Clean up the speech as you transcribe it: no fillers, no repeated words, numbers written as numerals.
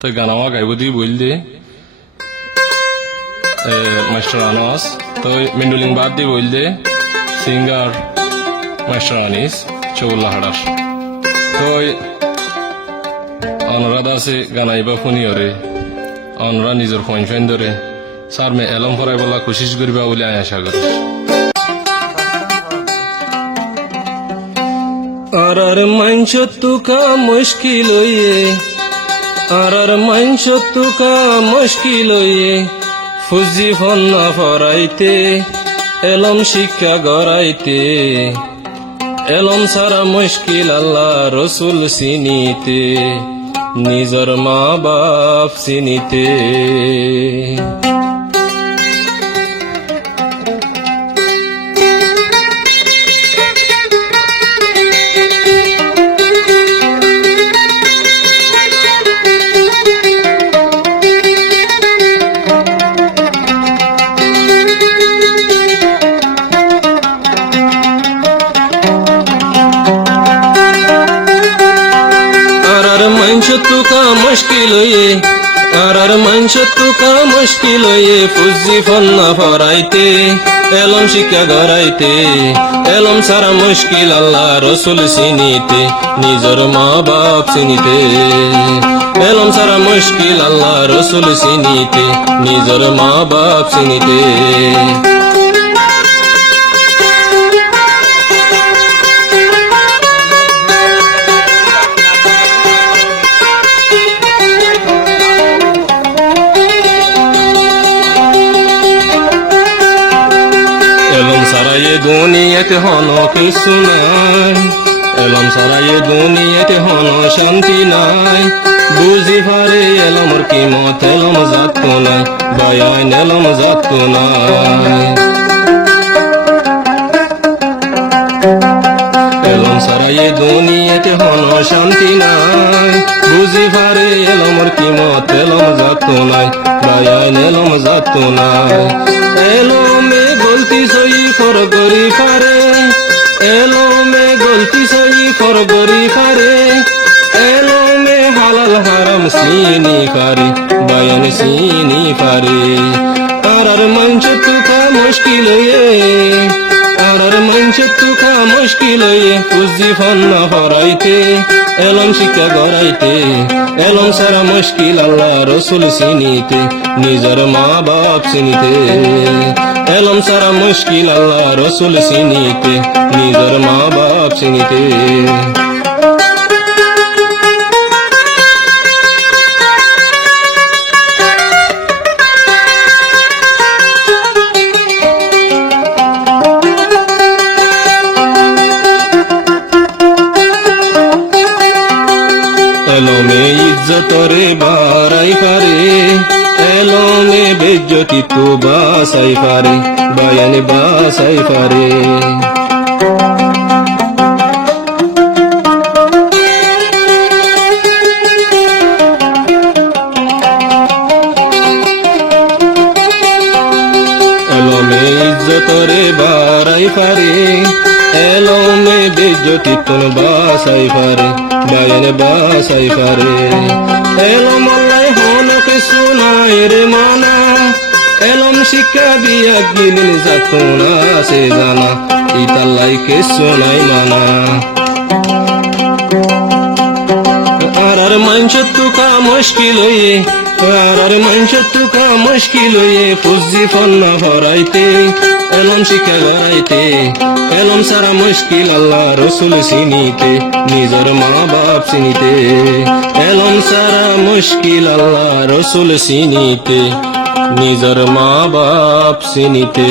তো গানাওয়া গাইব দি বললে মাস্টার আনাস তো মেন্ডুলিং বাদ দি বললে সিঙ্গার মাস্টার আনিস চৌল্লা হাডার তো অনরা দাসে গানাইবা শুনি ওরে অনরা নিজের ফোন ফোন ধরে স্যার মে এলম করাই বলা কোশিশ করিবা বলে আমি আশা করি আর মাংস তুকা মুশকিল হইয়ে আর মাংস তুকা মুশকিল হইয়ে ফুজি ফোন না ফরাইতে এলম শিক্ষা গড়াইতে এলম সারা মুশকিল আল্লাহ রসুল চিনিতে নিজর মা বাপ চিনিতে তুকা মুশকিল হইয়ে আর মাংস তুকা মুশকিল হইয়ে ফুজি ফোন না ফরাইতে এলম শিক্ষা গড়াইতে এলম সারা মুশকিল আল্লাহ রসুল চিনিতে নিজর মা বাপ চিনিতে এলম সারা মুশকিল আল্লাহ রসুল চিনিতে নিজর মা বাপ চিনিতে দুনিয়াতে হন কিছু নাই এলম সারায়ে দুনিয়াতে হন শান্তি নাই বুঝি পারে এলমর কিমত এলম জাত নাই বায়ান এলম জাত নাই এলম সারায়ে দুনিয়াতে হন শান্তি নাই বুঝি পারে এলমর কিমত এলম জাত নাই বায়ান এলম জাত নাই এলমে গলতি সই ফর গরি পারে এলমে গলতি সই ফর গরি পারে এলমে হালাল হারাম চিনি পারে বায়ান চিনি পারে আর মঞ্চ তুকা মুশকিল আর মঞ্চ তুকা মুশকিল পুজি ফোন না হরাইতে এলম শিক্ষা গড়াইতে এলম সারা মুশকিল আল্লাহ রসুল চিনিতে নিজর মা বাপ চিনিতে এলম সারা মুশকিল আল্লাহ রসুল চিনিতে নিজর মা বাপ চিনিতে এলমে ইজ্জতরে বাড়াই পারে এলমে বেজ্জতি তো বাসাই পারে বায়ান বাসাই পারে এলমে ইজ্জতরে বাড়াই পারে এলমে বেজ্জতি তো বাসাই পারে বায়ান বাসাই পারে এলম আল্লাহ হন কিছু নাই রে মানা এলম শিক্ষা দিয়া গিলিন যাতনা সে জানা ইতাল্লাই কিছু নাই মানা আর মাংস তুকা মুশকিল হইয়ে আর মাংস তুকা মুশকিল হইয়ে ফুজি ফোন না ভরাইতে এলম শিক্ষা গড়াইতে এলম সারা মুশকিল আল্লাহ রসুল চিনিতে নিজর মা বাপ চিনিতে এলম সারা মুশকিল আল্লাহ রসুল চিনিতে নিজর মা বাপ চিনিতে